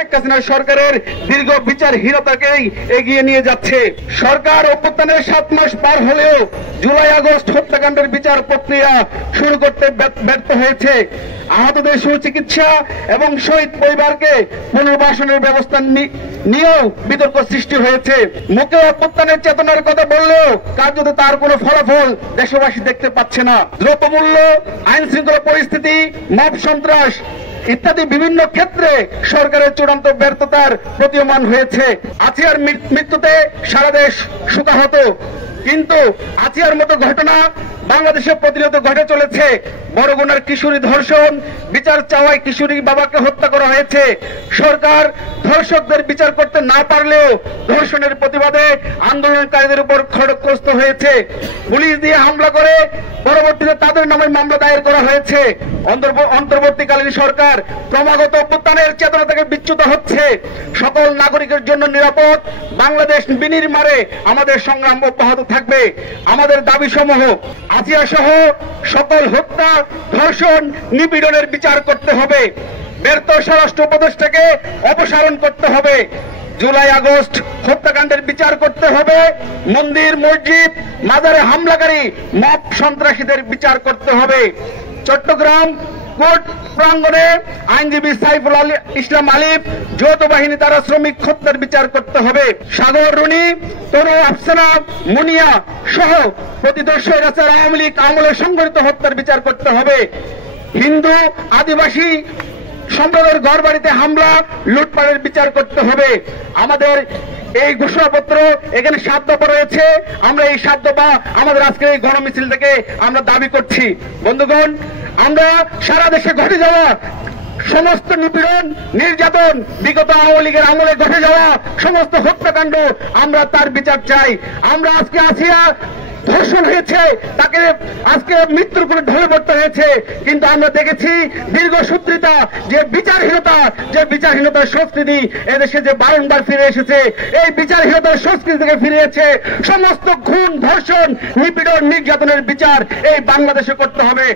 শেখ হাসিনা সরকারের দীর্ঘ বিচারহীনতাকেই এগিয়ে নিয়ে যাচ্ছে। সরকার অভ্যুত্থানের 7 মাস পার হলেও জুলাই আগস্ট হত্যাকাণ্ডের বিচার প্রক্রিয়া শুরু করতে ব্যর্থ হয়েছে। আহতদের সুচিকিৎসা এবং শহীদ পরিবারকে পুনর্বাসনের ব্যবস্থা নিয়েও বিতর্ক সৃষ্টি হয়েছে। মুখে অভ্যুত্থানের চেতনার কথা বললেও কার্যত তার কোনো ফলাফল দেশবাসী দেখতে পাচ্ছে না। দ্রব্যমূল্য, আইন শৃঙ্খলা পরিস্থিতি, মব সন্ত্রাস ইত্যাদি বিভিন্ন ক্ষেত্রে সরকারের চূড়ান্ত ব্যর্থতার প্রতীয়মান হয়েছে। আছিয়ার মৃত্যুতে সারা দেশ শোকাহত, কিন্তু আছিয়ার মতো ঘটনা বাংলাদেশে প্রতিনিয়ত ঘটে চলেছে। বরগুনার কিশোরী ধর্ষণ, বিচার চাওয়ায় কিশোরী বাবাকে হত্যা করা হয়েছে। সরকার ধর্ষকদের বিচার করতে না পারলেও ধর্ষণের প্রতিবাদে আন্দোলনকারীদের উপর খড়গগ্রস্ত হয়েছে। পুলিশ দিয়ে হামলা করে পরবর্তীতে তাদের নামে মামলা দায়ের করা হয়েছে। অন্তর্বর্তীকালীন সরকার ক্রমাগত অভ্যুত্থানের চেতনা থেকে বিচ্যুত হচ্ছে। সকল নাগরিকের জন্য নিরাপদ বাংলাদেশ বিনির্মাণে আমাদের সংগ্রাম অব্যাহত থাকবে। আমাদের দাবি সমূহ আজিয়া সহ সকল হত্যা, ধর্ষণ, নিপীড়নের বিচার করতে হবে। ব্যর্থ স্বরাষ্ট্র উপদেষ্টাকে অপসারণ করতে হবে। জুলাই আগস্ট হত্যাকাণ্ডের বিচার করতে হবে। মন্দির, মসজিদ, মাজারে হামলাকারী মব সন্ত্রাসীদের বিচার করতে হবে। চট্টগ্রাম কোর্ট প্রাঙ্গণে আইনজীবী সাইফুল ইসলাম আলিফ যৌথ বাহিনী দ্বারা শ্রমিক হত্যার বিচার করতে হবে। সাগর রুনি, তনু আফসানা, মুনিয়া সহ প্রতিদর্শী রাস্তার আওয়ামী লীগ আমলে সংঘটিত হত্যার বিচার করতে হবে। হিন্দু, আদিবাসী সম্প্রদায়ের ঘর বাড়িতে হামলা, লুটপাটের বিচার করতে হবে। আমাদের এই ঘোষণাপত্র এখানে 7 দফা রয়েছে। আমরা এই 7 দফা আমাদের আজকের এই গণমিছিল থেকে আমরা দাবি করছি। বন্ধুগণ, আমরা সারা দেশে ঘটে যাওয়া সমস্ত নিপীড়ন, নির্যাতন, বিগত আওয়ামী লীগের আমলে ঘটে যাওয়া সমস্ত হত্যাকাণ্ড আমরা তার বিচার চাই। আমরা আজকে আসিয়া ধর্ষণ হয়েছে, তাকে আজকে মৃত্যুর কোলে ঢলে পড়তে হয়েছে, কিন্তু আমরা দেখেছি দীর্ঘসূত্রিতা, যে বিচারহীনতার সংস্কৃতি এদেশে যে বারংবার ফিরে এসেছে, এই বিচারহীনতার সংস্কৃতি থেকে ফিরে এসেছে। সমস্ত খুন, ধর্ষণ, নিপীড়ন, নির্যাতনের বিচার এই বাংলাদেশে করতে হবে।